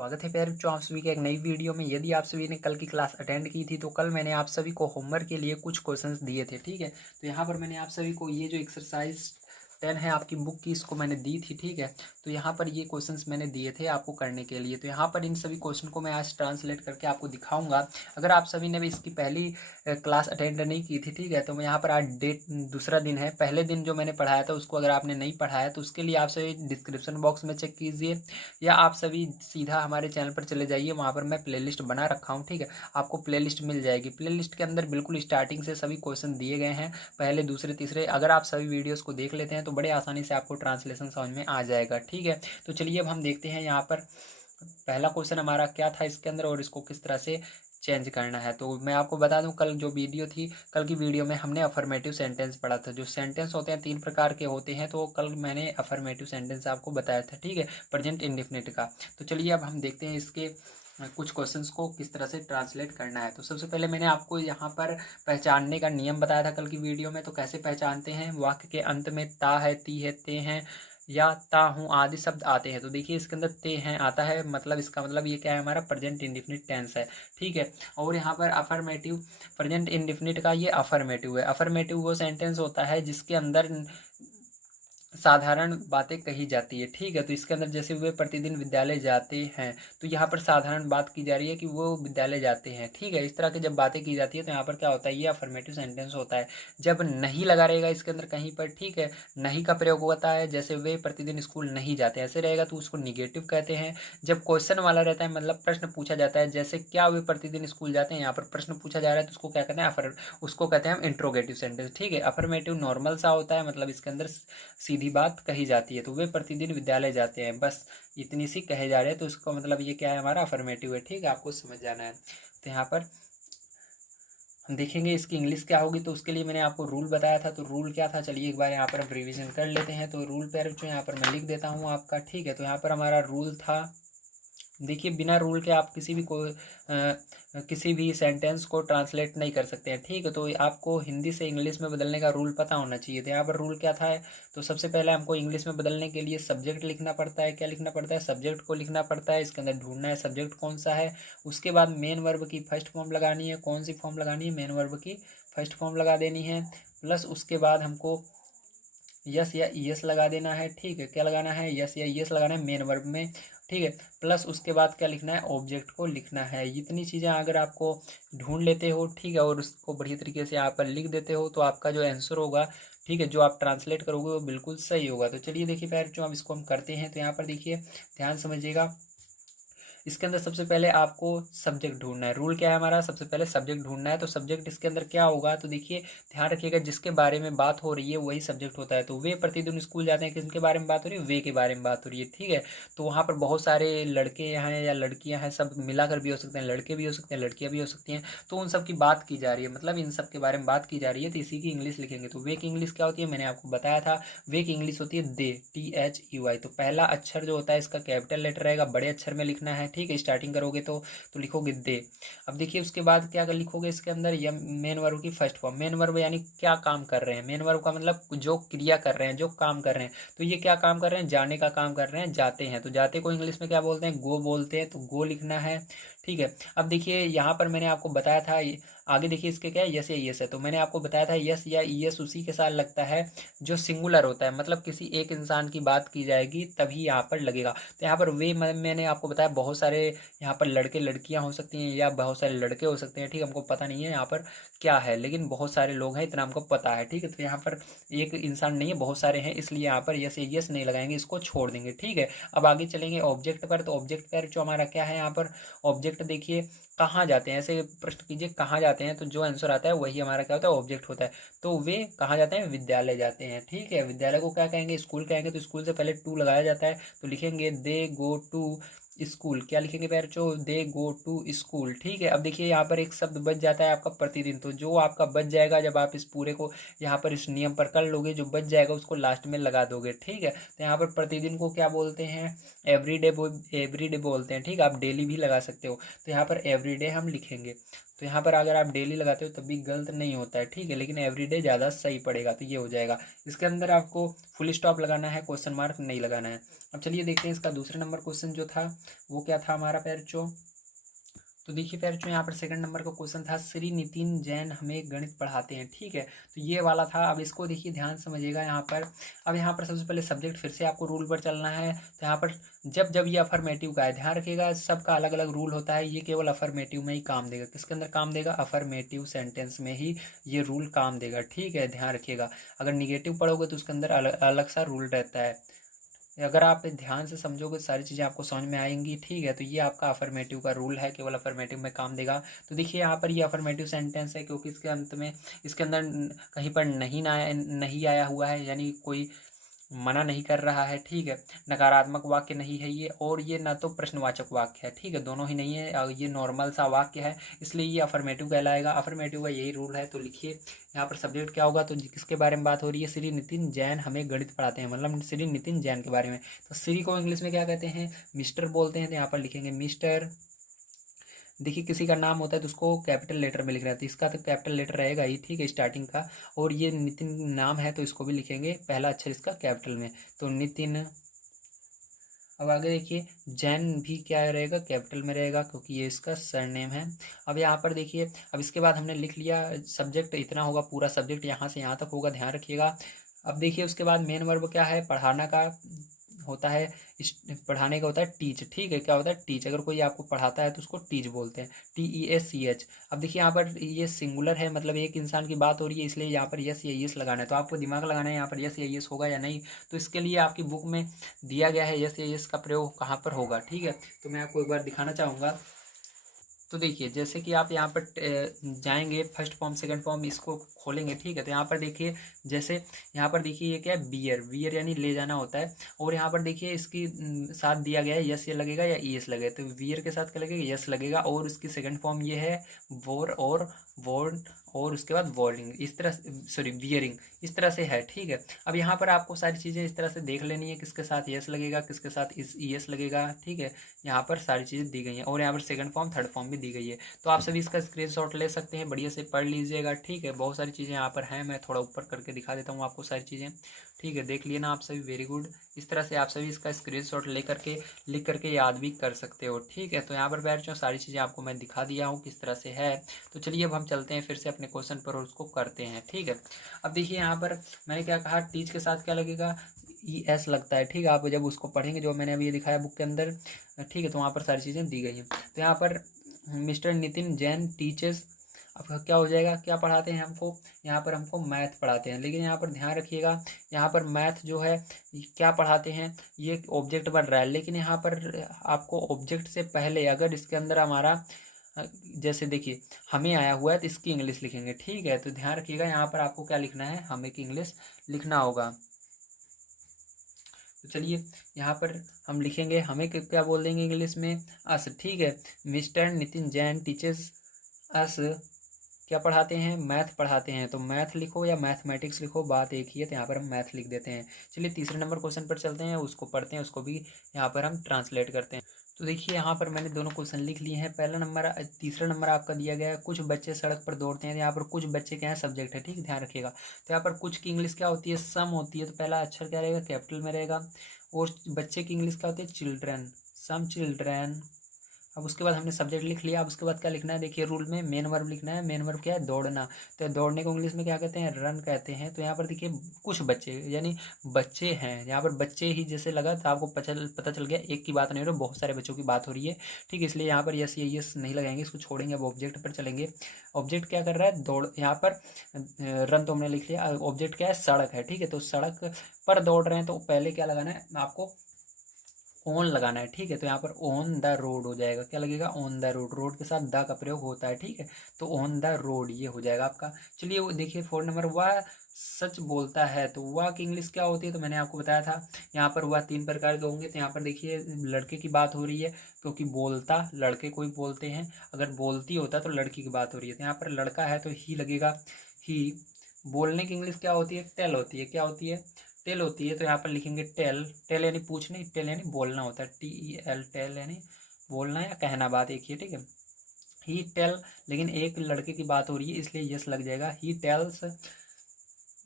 स्वागत है प्यारे बच्चों, आप सभी का एक नई वीडियो में। यदि आप सभी ने कल की क्लास अटेंड की थी तो कल मैंने आप सभी को होमवर्क के लिए कुछ क्वेश्चंस दिए थे, ठीक है। तो यहाँ पर मैंने आप सभी को ये जो एक्सरसाइज 10 है आपकी बुक की, इसको मैंने दी थी, ठीक है। तो यहाँ पर ये क्वेश्चंस मैंने दिए थे आपको करने के लिए। तो यहाँ पर इन सभी क्वेश्चन को मैं आज ट्रांसलेट करके आपको दिखाऊंगा। अगर आप सभी ने भी इसकी पहली क्लास अटेंड नहीं की थी, ठीक है, तो मैं यहाँ पर आज डेट दूसरा दिन है। पहले दिन जो मैंने पढ़ाया था उसको अगर आपने नहीं पढ़ाया तो उसके लिए आप सभी डिस्क्रिप्शन बॉक्स में चेक कीजिए, या आप सभी सीधा हमारे चैनल पर चले जाइए, वहाँ पर मैं प्लेलिस्ट बना रखा हूँ, ठीक है। आपको प्लेलिस्ट मिल जाएगी। प्लेलिस्ट के अंदर बिल्कुल स्टार्टिंग से सभी क्वेश्चन दिए गए हैं, पहले दूसरे तीसरे। अगर आप सभी वीडियोस को देख लेते हैं तो बड़े आसानी से आपको ट्रांसलेशन समझ में आ जाएगा, ठीक है। तो चलिए अब हम देखते हैं यहाँ पर पहला क्वेश्चन हमारा क्या था इसके अंदर और इसको किस तरह से चेंज करना है। तो मैं आपको बता दूं, कल जो वीडियो थी, कल की वीडियो में हमने अफर्मेटिव सेंटेंस पढ़ा था। जो सेंटेंस होते हैं 3 प्रकार के होते हैं, तो कल मैंने अफर्मेटिव सेंटेंस आपको बताया था, ठीक है, प्रेजेंट इंडेफिनिट का। तो चलिए अब हम देखते हैं इसके कुछ क्वेश्चंस को किस तरह से ट्रांसलेट करना है। तो सबसे पहले मैंने आपको यहाँ पर पहचानने का नियम बताया था कल की वीडियो में। तो कैसे पहचानते हैं, वाक्य के अंत में ता है, ती है, ते हैं या ता हूँ आदि शब्द आते हैं। तो देखिए इसके अंदर ते हैं आता है, मतलब इसका मतलब ये क्या है, हमारा प्रेजेंट इंडेफिनिट टेंस है, ठीक है। और यहाँ पर अफर्मेटिव, प्रेजेंट इंडेफिनिट का ये अफर्मेटिव है। अफर्मेटिव वो सेंटेंस होता है जिसके अंदर साधारण बातें कही जाती है, ठीक है। तो इसके अंदर जैसे वे प्रतिदिन विद्यालय जाते हैं, तो यहाँ पर साधारण बात की जा रही है कि वो विद्यालय जाते हैं, ठीक है। इस तरह की जब बातें की जाती है तो यहाँ पर क्या होता है, ये अफर्मेटिव सेंटेंस होता है। जब नहीं लगा रहेगा इसके अंदर कहीं पर, ठीक है, नहीं का प्रयोग होता है, जैसे वे प्रतिदिन स्कूल नहीं जाते, ऐसे रहेगा तो उसको निगेटिव कहते हैं। जब क्वेश्चन वाला रहता है, मतलब प्रश्न पूछा जाता है, जैसे क्या वे प्रतिदिन स्कूल जाते हैं, यहाँ पर प्रश्न पूछा जा रहा है, तो उसको क्या कहते हैं, उसको कहते हैं हम इंट्रोगेटिव सेंटेंस, ठीक है। अफर्मेटिव नॉर्मल सा होता है, मतलब इसके अंदर सीधी बात कही जाती है। तो वे प्रतिदिन विद्यालय जाते हैं, बस इतनी सी कहे जा रहे हैं, तो इसका मतलब ये क्या है, हमारा अफर्मेटिव है, ठीक है, आपको समझ जाना है। तो यहाँ पर हम देखेंगे इसकी इंग्लिश क्या होगी। तो उसके लिए मैंने आपको रूल बताया था, तो रूल क्या था, चलिए एक बार यहाँ पर हम रिविजन कर लेते हैं। तो रूल पे जो यहाँ पर मैं लिख देता हूँ आपका, ठीक है। तो यहाँ पर हमारा रूल था, देखिए बिना रूल के आप किसी भी सेंटेंस को ट्रांसलेट नहीं कर सकते हैं, ठीक है। तो आपको हिंदी से इंग्लिश में बदलने का रूल पता होना चाहिए। तो यहाँ पर रूल क्या था, तो सबसे पहले हमको इंग्लिश में बदलने के लिए सब्जेक्ट लिखना पड़ता है। क्या लिखना पड़ता है, सब्जेक्ट को लिखना पड़ता है। इसके अंदर ढूंढना है सब्जेक्ट कौन सा है। उसके बाद मेन वर्ब की फर्स्ट फॉर्म लगानी है। कौन सी फॉर्म लगानी है, मेन वर्ब की फर्स्ट फॉर्म लगा देनी है। प्लस उसके बाद हमको यस या ईएस लगा देना है, ठीक है। क्या लगाना है, यस या ईएस लगाना है मेन वर्ब में, ठीक है। प्लस उसके बाद क्या लिखना है, ऑब्जेक्ट को लिखना है। इतनी चीज़ें अगर आपको ढूंढ लेते हो, ठीक है, और उसको बढ़िया तरीके से यहाँ पर लिख देते हो, तो आपका जो आंसर होगा, ठीक है, जो आप ट्रांसलेट करोगे वो बिल्कुल सही होगा। तो चलिए देखिए प्यारे, जो हम इसको हम करते हैं। तो यहाँ पर देखिए ध्यान समझिएगा, इसके अंदर सबसे पहले आपको सब्जेक्ट ढूंढना है। रूल क्या है हमारा, सबसे पहले सब्जेक्ट ढूंढना है। तो सब्जेक्ट इसके अंदर क्या होगा, तो देखिए ध्यान रखिएगा, जिसके बारे में बात हो रही है वही सब्जेक्ट होता है। तो वे प्रतिदिन स्कूल जाते हैं, किसके बारे में बात हो रही है, वे के बारे में बात हो रही है, ठीक है। तो वहाँ पर बहुत सारे लड़के हैं या लड़कियाँ हैं, सब मिलाकर भी हो सकते हैं, लड़के भी हो सकते हैं, लड़कियाँ भी हो सकती हैं। तो उन सब की बात की जा रही है, मतलब इन सब के बारे में बात की जा रही है, तो इसी की इंग्लिश लिखेंगे। तो वे की इंग्लिश क्या होती है, मैंने आपको बताया था, वे की इंग्लिश होती है दे, THEY। तो पहला अक्षर जो होता है इसका कैपिटल लेटर रहेगा, बड़े अक्षर में लिखना है, ठीक है। स्टार्टिंग करोगे तो लिखोगे दे। अब देखिए उसके बाद क्या लिखोगे इसके अंदर, या मेन वर्ब की फर्स्ट फॉर्म। मेन वर्ब यानी क्या काम कर रहे हैं, मेन वर्ब का मतलब जो क्रिया कर रहे हैं, जो काम कर रहे हैं। तो ये क्या काम कर रहे हैं, जाने का काम कर रहे हैं, जाते हैं। तो जाते को इंग्लिश में क्या बोलते हैं, गो बोलते हैं। तो गो लिखना है, ठीक है। अब देखिए यहाँ पर मैंने आपको बताया था, आगे देखिए इसके क्या है, यस या ईएस है। तो मैंने आपको बताया था यस या ईएस उसी के साथ लगता है जो सिंगुलर होता है, मतलब किसी एक इंसान की बात की जाएगी तभी यहाँ पर लगेगा। तो यहाँ पर वे मैंने आपको बताया, बहुत सारे यहाँ पर लड़के लड़कियाँ हो सकती हैं या बहुत सारे लड़के हो सकते हैं, ठीक है। हमको पता नहीं है यहाँ पर क्या है, लेकिन बहुत सारे लोग हैं इतना हमको पता है, ठीक है। तो यहाँ पर एक इंसान नहीं है, बहुत सारे हैं, इसलिए यहाँ पर यस यस नहीं लगाएंगे, इसको छोड़ देंगे, ठीक है। अब आगे चलेंगे ऑब्जेक्ट पर। तो ऑब्जेक्ट पर जो हमारा क्या है, यहाँ पर ऑब्जेक्ट देखिए कहाँ जाते हैं, ऐसे प्रश्न कीजिए कहाँ जाते हैं, तो जो आंसर आता है वही हमारा क्या होता है, ऑब्जेक्ट होता है। तो वे कहाँ जाते हैं, विद्यालय जाते हैं, ठीक है। विद्यालय को क्या कहेंगे, स्कूल कहेंगे। तो स्कूल से पहले टू लगाया जाता है, तो लिखेंगे दे गो टू स्कूल। क्या लिखेंगे बच्चों, दे गो टू स्कूल, ठीक है। अब देखिए यहाँ पर एक शब्द बच जाता है आपका प्रतिदिन। तो जो आपका बच जाएगा, जब आप इस पूरे को यहाँ पर इस नियम पर कर लोगे, जो बच जाएगा उसको लास्ट में लगा दोगे, ठीक है। तो यहाँ पर प्रतिदिन को क्या बोलते हैं, एवरीडे बोलते हैं, ठीक है। आप डेली भी लगा सकते हो। तो यहाँ पर एवरीडे हम लिखेंगे। तो यहाँ पर अगर आप डेली लगाते हो तब भी गलत नहीं होता है, ठीक है, लेकिन एवरीडे ज़्यादा सही पड़ेगा, तो ये हो जाएगा। इसके अंदर आपको फुल स्टॉप लगाना है, क्वेश्चन मार्क नहीं लगाना है। अब चलिए देखते हैं इसका दूसरे नंबर क्वेश्चन जो था वो क्या था हमारा पैरचो। तो देखिए पैरचो यहाँ पर सेकंड नंबर का क्वेश्चन था, श्री नितिन जैन हमें गणित पढ़ाते हैं, ठीक है, तो ये वाला था। अब इसको देखिए ध्यान समझिएगा यहाँ पर। अब यहाँ पर सबसे पहले सब्जेक्ट फिर से आपको रूल पर चलना है। तो यहाँ पर जब जब ये अफर्मेटिव का है, ध्यान रखिएगा सबका अलग अलग रूल होता है, ये केवल अफर्मेटिव में ही काम देगा। किसके अंदर काम देगा? अफर्मेटिव सेंटेंस में ही ये रूल काम देगा, ठीक है, ध्यान रखिएगा। अगर निगेटिव पढ़ोगे तो उसके अंदर अलग अलग सा रूल रहता है। अगर आप ध्यान से समझोगे तो सारी चीज़ें आपको समझ में आएंगी, ठीक है। तो ये आपका अफर्मेटिव का रूल है, केवल अफर्मेटिव में काम देगा। तो देखिए यहाँ पर ये अफर्मेटिव सेंटेंस है, क्योंकि इसके अंत में, इसके अंदर कहीं पर नहीं आया हुआ है, यानी कोई मना नहीं कर रहा है, ठीक है। नकारात्मक वाक्य नहीं है ये, और ये ना तो प्रश्नवाचक वाक्य है, ठीक है, दोनों ही नहीं है, ये नॉर्मल सा वाक्य है, इसलिए ये अफर्मेटिव कहलाएगा। अफर्मेटिव का यही रूल है। तो लिखिए यहाँ पर सब्जेक्ट क्या होगा, तो किसके बारे में बात हो रही है? श्री नितिन जैन हमें गणित पढ़ाते हैं, मतलब श्री नितिन जैन के बारे में। तो श्री को इंग्लिश में क्या कहते हैं? मिस्टर बोलते हैं, तो यहाँ पर लिखेंगे मिस्टर। देखिए किसी का नाम होता है तो उसको कैपिटल लेटर में लिख रहा है, तो इसका तो कैपिटल लेटर रहेगा ही, ठीक है, स्टार्टिंग का। और ये नितिन नाम है तो इसको भी लिखेंगे पहला अक्षर इसका कैपिटल में, तो नितिन। अब आगे देखिए जैन भी क्या रहेगा? कैपिटल में रहेगा, क्योंकि ये इसका सरनेम है। अब यहाँ पर देखिए, अब इसके बाद हमने लिख लिया सब्जेक्ट, इतना होगा पूरा सब्जेक्ट, यहाँ से यहाँ तक होगा, ध्यान रखिएगा। अब देखिए उसके बाद मेन वर्ब क्या है? पढ़ाना का होता है, पढ़ाने का होता है टीच, ठीक है, क्या होता है? टीच। अगर कोई आपको पढ़ाता है तो उसको टीच बोलते हैं, TEACH। अब देखिए यहाँ पर ये सिंगुलर है, मतलब एक इंसान की बात हो रही है, इसलिए यहाँ पर यस या यस लगाना है। तो आपको दिमाग लगाना है यहाँ पर यस या यस होगा या नहीं। तो इसके लिए आपकी बुक में दिया गया है यस या यस का प्रयोग कहाँ पर होगा, ठीक है। तो मैं आपको एक बार दिखाना चाहूँगा। तो देखिए जैसे कि आप यहाँ पर जाएंगे, फर्स्ट फॉर्म सेकंड फॉर्म इसको खोलेंगे, ठीक है। तो यहाँ पर देखिए, जैसे यहाँ पर देखिए ये क्या है? बियर, बियर यानी ले जाना होता है। और यहाँ पर देखिए इसकी साथ दिया गया है यस ये लगेगा या ईएस लगेगा, तो बियर के साथ क्या लगेगा? यस लगेगा। और इसकी सेकंड फॉर्म ये है वोर और वोर्न, और उसके बाद वॉर्निंग, इस तरह सॉरी बियरिंग, इस तरह से है, ठीक है। अब यहाँ पर आपको सारी चीज़ें इस तरह से देख लेनी है, किसके साथ यस लगेगा, किसके साथ इस ईएस लगेगा, ठीक है। यहाँ पर सारी चीज़ें दी गई हैं, और यहाँ पर सेकंड फॉर्म थर्ड फॉर्म भी दी गई है। तो आप सभी इसका स्क्रीनशॉट ले सकते हैं, बढ़िया से पढ़ लीजिएगा, ठीक है। बहुत सारी चीज़ें यहाँ पर हैं, मैं थोड़ा ऊपर करके दिखा देता हूँ आपको सारी चीज़ें, ठीक है। देख लिए ना आप सभी? Very good. इस तरह से आप सभी इसका स्क्रीनशॉट ले करके लिख करके याद भी कर सकते हो, ठीक है। तो यहाँ पर बैठ जाओ, सारी चीज़ें आपको मैं दिखा दिया हूँ किस तरह से है। तो चलिए अब हम चलते हैं फिर से अपने क्वेश्चन पर और उसको करते हैं, ठीक है। अब देखिए यहाँ पर मैंने क्या कहा, टीच के साथ क्या लगेगा? ES लगता है, ठीक है। आप जब उसको पढ़ेंगे, जो मैंने अभी ये दिखाया बुक के अंदर, ठीक है, तो वहाँ पर सारी चीज़ें दी गई हैं। तो यहाँ पर मिस्टर नितिन जैन टीचर्स, अब क्या हो जाएगा? क्या पढ़ाते हैं हमको? यहाँ पर हमको मैथ पढ़ाते हैं, लेकिन यहाँ पर ध्यान रखिएगा, यहाँ पर मैथ जो है क्या पढ़ाते हैं? ये ऑब्जेक्ट बन रहा है, लेकिन यहाँ पर आपको ऑब्जेक्ट से पहले अगर इसके अंदर हमारा जैसे देखिए हमें आया हुआ है तो इसकी इंग्लिश लिखेंगे, ठीक है। तो ध्यान रखिएगा यहाँ पर आपको क्या लिखना है? हमें की इंग्लिश लिखना होगा। तो चलिए यहाँ पर हम लिखेंगे, हमें क्या बोल देंगे इंग्लिश में? अस, ठीक है। मिस्टर नितिन जैन टीचर्स अस, क्या पढ़ाते हैं? मैथ पढ़ाते हैं। तो मैथ लिखो या मैथमेटिक्स लिखो, बात एक ही है, तो यहाँ पर हम मैथ लिख देते हैं। चलिए तीसरे नंबर क्वेश्चन पर चलते हैं, उसको पढ़ते हैं, उसको भी यहाँ पर हम ट्रांसलेट करते हैं। तो देखिए यहाँ पर मैंने दोनों क्वेश्चन लिख लिए हैं। पहला नंबर, तीसरा नंबर आपका दिया गया है, कुछ बच्चे सड़क पर दौड़ते हैं। यहाँ पर कुछ बच्चे क्या है? सब्जेक्ट है, ठीक है, ध्यान रखिएगा। तो यहाँ पर कुछ की इंग्लिश क्या होती है? सम होती है, तो पहला अक्षर क्या रहेगा? कैपिटल में रहेगा। और बच्चे की इंग्लिश क्या होती है? Children, some children. अब उसके बाद हमने सब्जेक्ट लिख लिया। अब उसके बाद क्या लिखना है? देखिए रूल में मेन वर्ब लिखना है। मेन वर्ब क्या है? दौड़ना। तो दौड़ने को इंग्लिश में क्या कहते हैं? रन कहते हैं। तो यहाँ पर देखिए कुछ बच्चे यानी बच्चे हैं, यहाँ पर बच्चे ही जैसे लगा तो आपको पता चल गया एक की बात नहीं हो रही, बहुत सारे बच्चों की बात हो रही है, ठीक है। इसलिए यहाँ पर यस ये यस नहीं लगाएंगे, इसको छोड़ेंगे। अब ऑब्जेक्ट पर चलेंगे। ऑब्जेक्ट क्या कर रहा है? दौड़। यहाँ पर रन तो हमने लिख लिया। ऑब्जेक्ट क्या है? सड़क है, ठीक है। तो सड़क पर दौड़ रहे हैं, तो पहले क्या लगाना है आपको? ऑन लगाना है, ठीक है। तो यहाँ पर ऑन द रोड हो जाएगा, क्या लगेगा? ऑन द रोड, रोड के साथ द का प्रयोग होता है, ठीक है। तो ऑन द रोड ये हो जाएगा आपका। चलिए वो देखिए 4 नंबर, वह सच बोलता है। तो वह की इंग्लिश क्या होती है? तो मैंने आपको बताया था, यहाँ पर वह 3 प्रकार के होंगे। तो यहाँ पर देखिए लड़के की बात हो रही है, क्योंकि बोलता लड़के को ही बोलते हैं, अगर बोलती होता तो लड़की की बात हो रही है। तो यहाँ पर लड़का है तो ही लगेगा, ही। बोलने की इंग्लिश क्या होती है? टेल होती है, क्या होती है? टेल होती है। तो यहाँ पर लिखेंगे टेल। टेल यानी पूछने, टेल यानी बोलना होता है, TEL, टेल यानी बोलना या कहना, बात एक ही है, ठीक है। ही टेल, लेकिन एक लड़के की बात हो रही है इसलिए यस लग जाएगा। ही टेल्स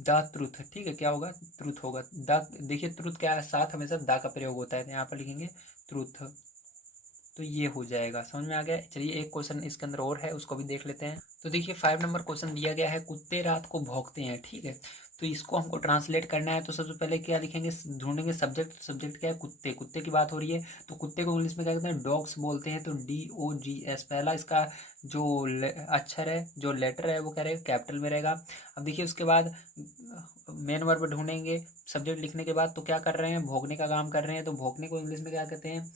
द ट्रुथ, ठीक है, क्या होगा, ट्रुथ होगा। द, देखिए ट्रुथ क्या है, साथ हमेशा द का प्रयोग होता है, तो यहाँ पर लिखेंगे ट्रुथ, तो ये हो जाएगा। समझ में आ गया। चलिए एक क्वेश्चन इसके अंदर और है, उसको भी देख लेते हैं। तो देखिए 5 नंबर क्वेश्चन दिया गया है, कुत्ते रात को भौंकते हैं, ठीक है। तो इसको हमको ट्रांसलेट करना है, तो सबसे पहले क्या लिखेंगे, ढूंढेंगे सब्जेक्ट। सब्जेक्ट क्या है, कुत्ते, कुत्ते की बात हो रही है, तो कुत्ते को इंग्लिश में क्या कहते हैं, डॉग्स बोलते हैं। तो DOGS पहला इसका जो अक्षर है, जो लेटर है, वो क्या रहेगा, कैपिटल में रहेगा। अब देखिए उसके बाद मेन वर्ब ढूंढेंगे सब्जेक्ट लिखने के बाद, तो क्या कर रहे हैं, भोगने का काम कर रहे हैं। तो भोगने को इंग्लिश में क्या कहते हैं,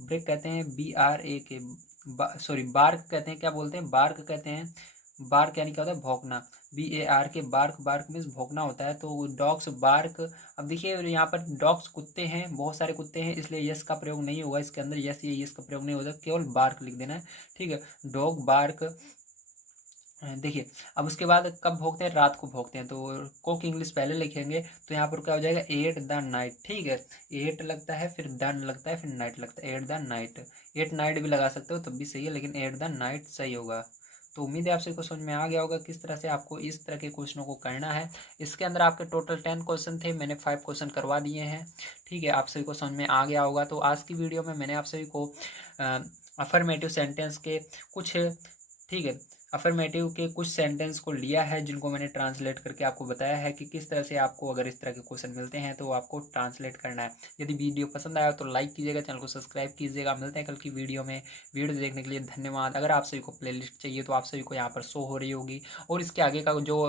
ब्रेक कहते हैं, BRAK, सॉरी बार्क कहते हैं, क्या बोलते हैं, बार्क कहते हैं। बार्क यानी क्या होता है, भौंकना, BARK, बार्क, बार्क मीन्स भौंकना होता है। तो डॉग्स बार्क। अब देखिए यहाँ पर डॉग्स कुत्ते हैं, बहुत सारे कुत्ते हैं, इसलिए यस का प्रयोग नहीं होगा इसके अंदर, यस ये यस का प्रयोग नहीं होगा, केवल बार्क लिख देना है, ठीक है, डॉग बार्क। देखिए अब उसके बाद कब भोगते हैं, रात को भोगते हैं, तो को की इंग्लिश पहले लिखेंगे, तो यहाँ पर क्या हो जाएगा, एट द नाइट, ठीक है। एट लगता है, फिर द लगता है, फिर नाइट लगता है, at the night. At night भी लगा सकते हो तब भी सही है, लेकिन एट द नाइट सही होगा। तो उम्मीद है आप सभी को समझ में आ गया होगा किस तरह से आपको इस तरह के क्वेश्चनों को करना है। इसके अंदर आपके टोटल 10 क्वेश्चन थे, मैंने 5 क्वेश्चन करवा दिए हैं, ठीक है। आप सभी को समझ में आ गया होगा। तो आज की वीडियो में मैंने आप सभी को अफर्मेटिव सेंटेंस के कुछ, ठीक है, अफर्मेटिव के कुछ सेंटेंस को लिया है, जिनको मैंने ट्रांसलेट करके आपको बताया है कि किस तरह से आपको अगर इस तरह के क्वेश्चन मिलते हैं तो आपको ट्रांसलेट करना है। यदि वीडियो पसंद आया तो लाइक कीजिएगा, चैनल को सब्सक्राइब कीजिएगा। मिलते हैं कल की वीडियो में। वीडियो देखने के लिए धन्यवाद। अगर आप सभी को प्लेलिस्ट चाहिए तो आप सभी को यहाँ पर शो हो रही होगी, और इसके आगे का जो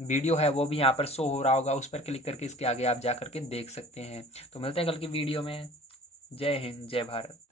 वीडियो है वो भी यहाँ पर शो हो रहा होगा, उस पर क्लिक करके इसके आगे आप जा करके देख सकते हैं। तो मिलते हैं कल की वीडियो में। जय हिंद, जय भारत।